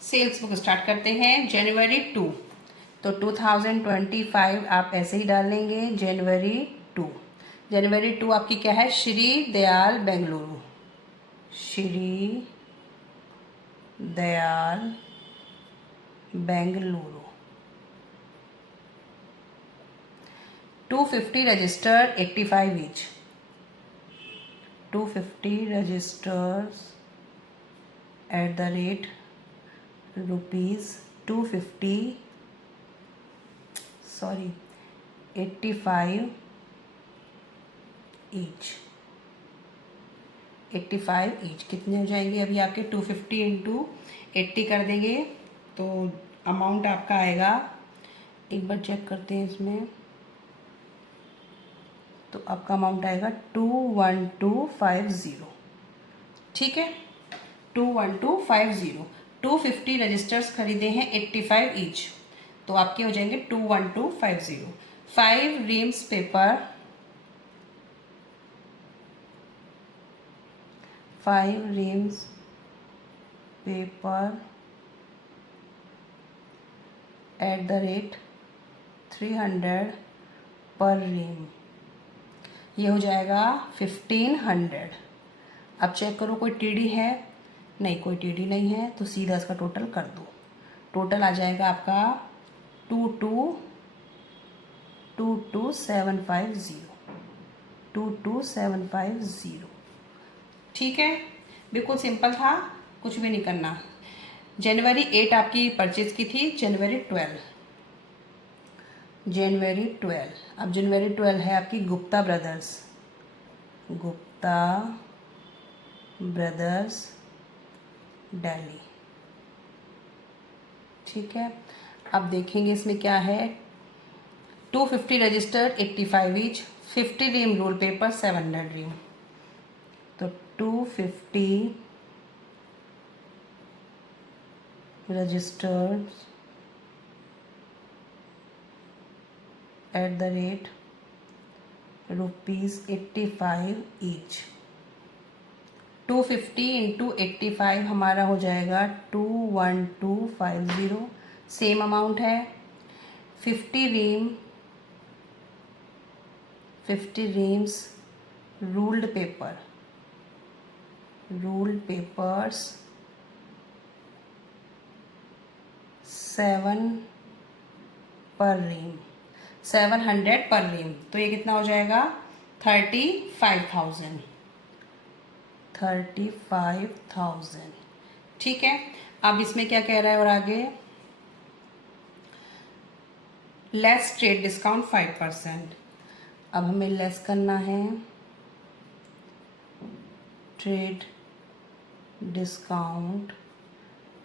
Sales book start करते हैं। जनवरी 2, तो 2025 आप ऐसे ही डालेंगे जनवरी 2। जनवरी 2 आपकी क्या है? Shri Dayal Bengaluru, Shri Dayal Bengaluru. 250 register 85 each, 250 registers at the rate ₹250 sorry 85 each, 85 each कितने हो जाएंगे? अभी आपके 250 इंटू 80 कर देंगे तो अमाउंट आपका आएगा, एक बार चेक करते हैं इसमें, तो आपका अमाउंट आएगा 21250। ठीक है, 21250। 250 रजिस्टर्स खरीदे हैं 85 ईच, तो आपके हो जाएंगे 21250। 5 reams paper, 5 reams paper eight the rate 300 पर रीम, ये हो जाएगा 1500। अब चेक करो कोई टीडी है? नहीं, कोई टीडी नहीं है, तो सीधा इसका टोटल कर दो। टोटल आ जाएगा आपका 22750, 22750। ठीक है, बिल्कुल सिंपल था, कुछ भी नहीं करना। जनवरी 8 आपकी परचेज की थी, जनवरी 12, जनवरी 12। अब जनवरी 12 है आपकी गुप्ता ब्रदर्स, गुप्ता ब्रदर्स दिल्ली। ठीक है, अब देखेंगे इसमें क्या है। 250 रजिस्टर्ड 85 ईच, 50 रीम रोल पेपर 700 रीम, तो 250 registered eight the rate ₹85 each. 250 into 85 हमारा हो जाएगा 21250, सेम अमाउंट है। 50 रीम्स रूल्ड पेपर्स 7 पर रीम, 700 पर रीम, तो ये कितना हो जाएगा? 35,000, 35,000। ठीक है, अब इसमें क्या कह रहा है और आगे? Less trade discount 5%। अब हमें लेस करना है trade discount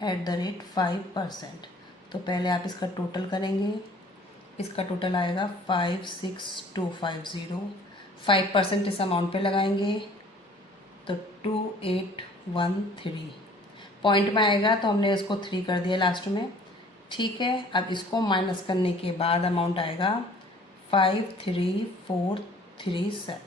at the rate 5%। तो पहले आप इसका टोटल करेंगे, इसका टोटल आएगा 56250। 5% इस अमाउंट पे लगाएंगे तो 2813 पॉइंट में आएगा, तो हमने इसको 3 कर दिया लास्ट में। ठीक है, अब इसको माइनस करने के बाद अमाउंट आएगा 53437।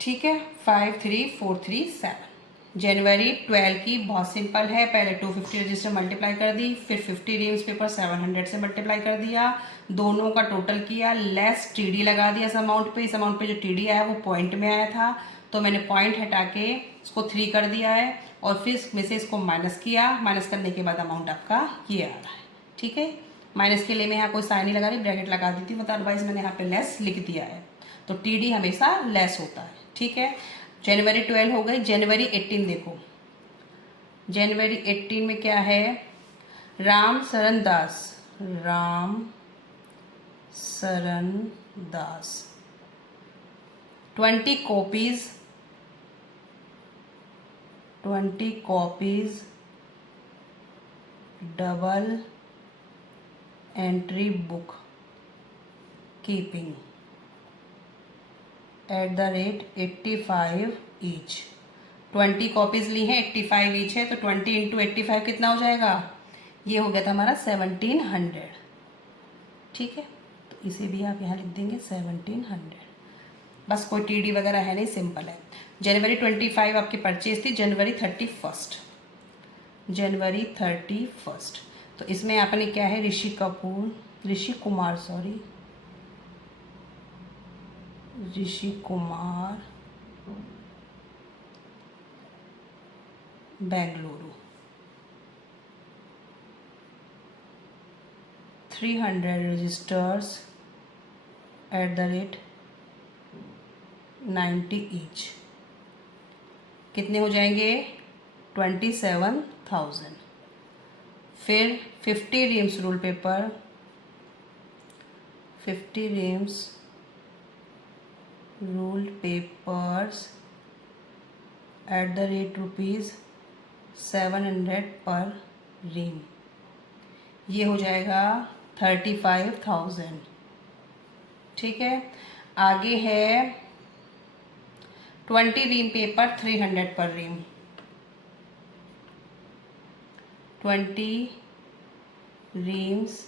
ठीक है, 53437। जनवरी 12 की बहुत सिंपल है, पहले 250 रजिस्टर मल्टीप्लाई कर दी, फिर 50 रीम्स पेपर 700 से मल्टीप्लाई कर दिया, दोनों का टोटल किया, लेस टीडी लगा दिया इस अमाउंट पे। इस अमाउंट पे जो टीडी आया वो पॉइंट में आया था, तो मैंने पॉइंट हटा के इसको 3 कर दिया है, और फिर इसमें से इसको माइनस किया। माइनस करने के बाद अमाउंट आपका ये आ रहा है। ठीक है, माइनस के लिए मैं यहाँ कोई साइन नहीं लगा रही, ब्रैकेट लगा दी थी, मतलब अदरवाइज मैंने यहाँ पे लेस लिख दिया है, तो टीडी हमेशा लेस होता है। ठीक है, जनवरी 12 हो गई। जनवरी 18 देखो, जनवरी 18 में क्या है? Ram Sharan Das, 20 copies double entry book keeping at the rate 85 each. 20 copies ली हैं, 85 ईच है, तो 20 इंटू 85 कितना हो जाएगा? ये हो गया था हमारा 1700। ठीक है, तो इसे भी आप यहाँ लिख देंगे 1700। बस कोई टीडी वगैरह है नहीं, सिंपल है। जनवरी 25 आपकी परचेज थी, जनवरी 31 जनवरी 31। तो इसमें आपने क्या है, ऋषि कुमार बेंगलुरु 300 रजिस्टर्स @90 ईच। कितने हो जाएंगे, 27,000। फिर 50 reams rule paper, 50 reams rule papers ₹700 पर रीम, ये हो जाएगा 35,000। ठीक है, आगे है 20 रीम पेपर 300 पर रीम, 20 रीम्स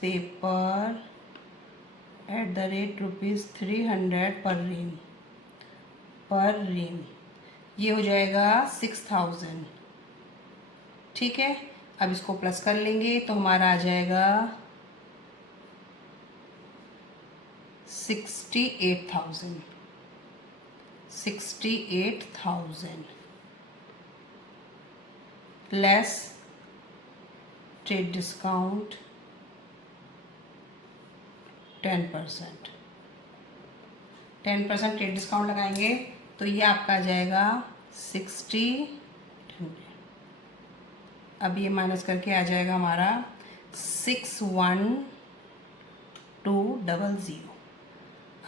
पेपर ₹300 पर रीम, ये हो जाएगा 6,000। ठीक है, अब इसको प्लस कर लेंगे तो हमारा आ जाएगा 68,000 less trade discount 10%। 10% trade discount लगाएंगे तो ये आपका आ जाएगा 60। अब ये माइनस करके आ जाएगा हमारा 61200।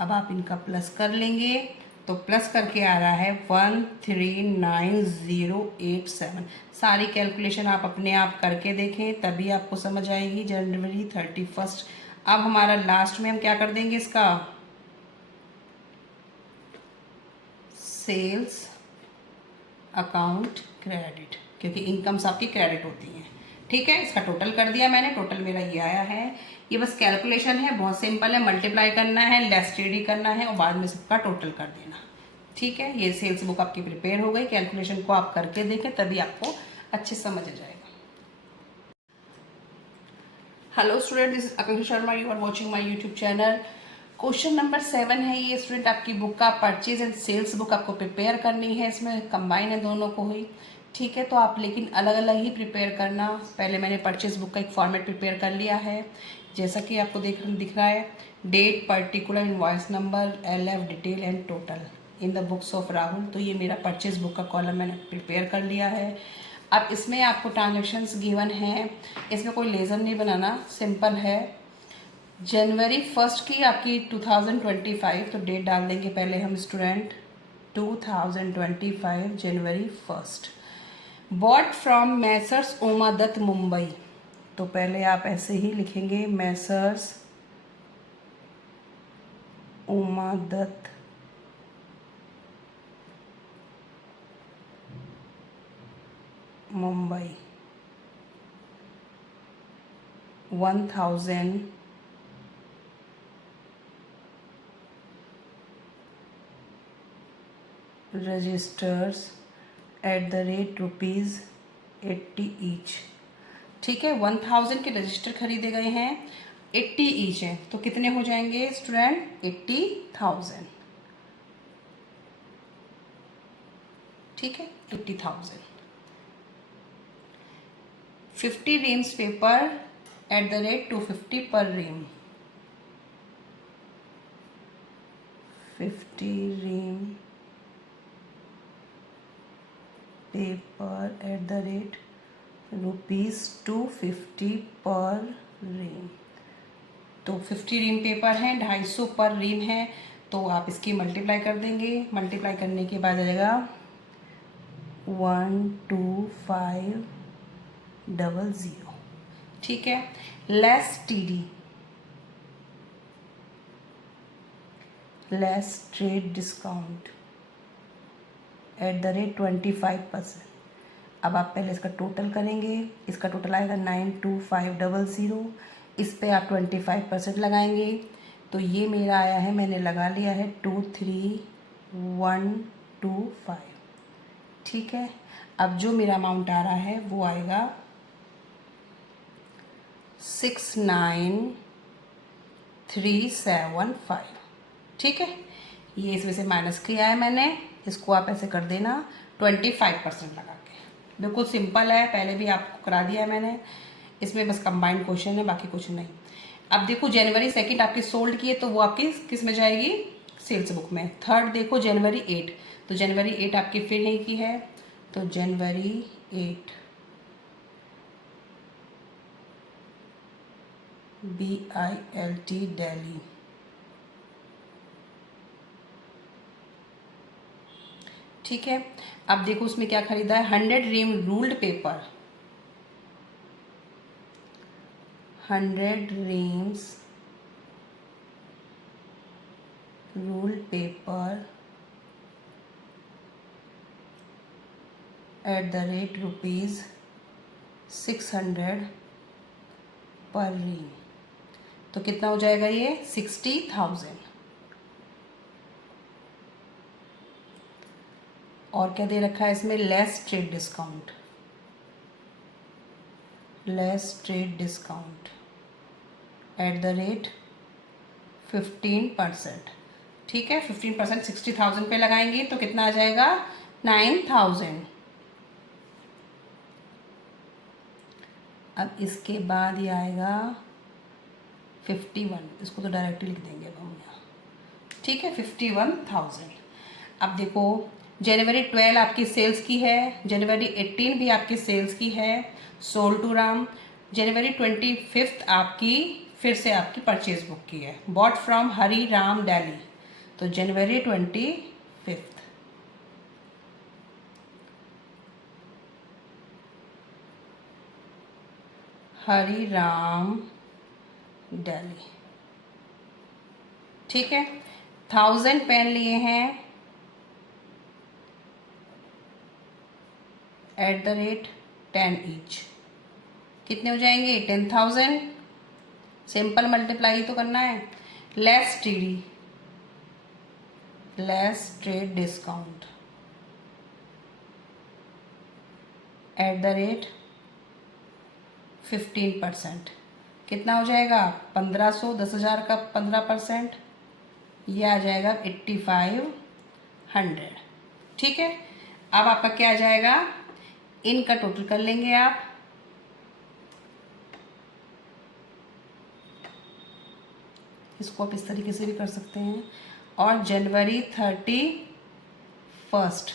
अब आप इनका प्लस कर लेंगे तो प्लस करके आ रहा है 139087। सारी कैलकुलेशन आप अपने आप करके देखें तभी आपको समझ आएगी। जनवरी 31। अब हमारा लास्ट में हम क्या कर देंगे, इसका सेल्स अकाउंट क्रेडिट, क्योंकि इनकम्स आपकी क्रेडिट होती हैं। ठीक है, इसका टोटल कर दिया मैंने, टोटल मेरा ये आया है। ये बस कैलकुलेशन है, बहुत सिंपल है, मल्टीप्लाई करना है, लेस ट्रेड करना है और बाद में सबका टोटल कर देना। ठीक है, ये सेल्स बुक आपकी प्रिपेयर हो गई। कैलकुलेशन को आप करके देखें तभी आपको अच्छे समझ आ जाएगा। Hello student, this is Akanksha Sharma, you are watching my YouTube channel. Question number 7 है ये स्टूडेंट, आपकी बुक का परचेज एंड सेल्स बुक आपको प्रिपेयर करनी है। इसमें कंबाइन है दोनों को ही। ठीक है, तो आप लेकिन अलग अलग ही प्रिपेयर करना। पहले मैंने परचेज बुक का एक फॉर्मेट प्रिपेयर कर लिया है, जैसा कि आपको दिख रहा है। Date, particular, invoice number, LF, detail and total in the books of Rahul. तो ये मेरा परचेज बुक का कॉलम मैंने प्रिपेयर कर लिया है। अब इसमें आपको ट्रांजेक्शन्स गिवन हैं, इसमें कोई लेज़र नहीं बनाना, सिंपल है। जनवरी 1 की आपकी 2025, तो डेट डाल देंगे पहले हम student 2025 January 1। Bought from Messrs ओमा दत्त मुंबई, तो पहले आप ऐसे ही लिखेंगे मैसर्स ओमा दत्त मुंबई 1000 रजिस्टर्स ₹80 ईच। ठीक है, 1000 के रजिस्टर खरीदे गए हैं, 80 ईच है, तो कितने हो जाएंगे स्टूडेंट, 80,000। ठीक है, 80,000। 50 रीम्स पेपर @250 पर रीम, 50 रीम पेपर ₹250 पर रीम। तो 50 रीम पेपर है, 250 पर रीम है, तो आप इसकी मल्टीप्लाई कर देंगे। मल्टीप्लाई करने के बाद आ जाएगा 12500। ठीक है, less TD, less trade discount @25%। अब आप पहले इसका टोटल करेंगे, इसका टोटल आएगा 92500। इस पे आप 25% लगाएंगे, तो ये मेरा आया है, मैंने लगा लिया है 2310 25। ठीक है, अब जो मेरा अमाउंट आ रहा है वो आएगा 69375। ठीक है, ये इसमें से माइनस किया है मैंने, इसको आप ऐसे कर देना 25% लगा के। बिल्कुल सिंपल है, पहले भी आपको करा दिया है मैंने, इसमें बस कंबाइंड क्वेश्चन है, बाकी कुछ नहीं। अब देखो जनवरी 2 आपकी सोल्ड की है तो वो आपकी किस में जाएगी, सेल्स बुक में। थर्ड देखो जनवरी 8, तो जनवरी 8 आपकी फिर नहीं की है, तो जनवरी 8 BILT दिल्ली। ठीक है, अब देखो उसमें क्या खरीदा है, 100 रीम ruled paper, 100 reams ruled paper at the rate rupees 600 पर ream। तो कितना हो जाएगा ये 60,000। और क्या दे रखा है इसमें, less trade discount, less trade discount at the rate 15%। ठीक है, 15% 60,000 पे लगाएंगे तो कितना आ जाएगा 9,000। अब इसके बाद ये आएगा 51, इसको तो डायरेक्टली लिख देंगे अब हम यहाँ। ठीक है, 51,000। अब देखो जनवरी 12 आपकी सेल्स की है, जनवरी 18 भी आपकी सेल्स की है, सोल्ड टू राम। जनवरी 25 आपकी फिर से आपकी परचेज बुक की है, बॉट फ्रॉम हरी राम दिल्ली, तो जनवरी 25 हरी राम दिल्ली। ठीक है, 1000 पेन लिए हैं एट द रेट 10 ईच, कितने हो जाएंगे 10,000। सिंपल मल्टीप्लाई तो करना है, less TD, less trade discount at the rate 15%, कितना हो जाएगा 1500, 10,000 का 15%, ये आ जाएगा 8500। ठीक है, अब आपका क्या आ जाएगा, इनका टोटल कर लेंगे आप, इसको आप इस तरीके से भी कर सकते हैं। और जनवरी 31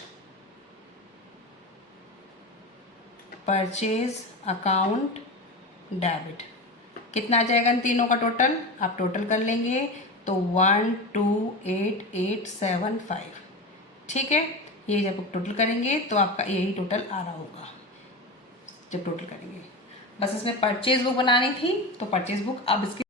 परचेज अकाउंट डेबिट, कितना आ जाएगा इन तीनों का टोटल, आप टोटल कर लेंगे तो 128875। ठीक है, ये जब टोटल करेंगे तो आपका यही टोटल आ रहा होगा जब टोटल करेंगे। बस इसमें परचेज बुक बनानी थी, तो परचेज बुक अब इसकी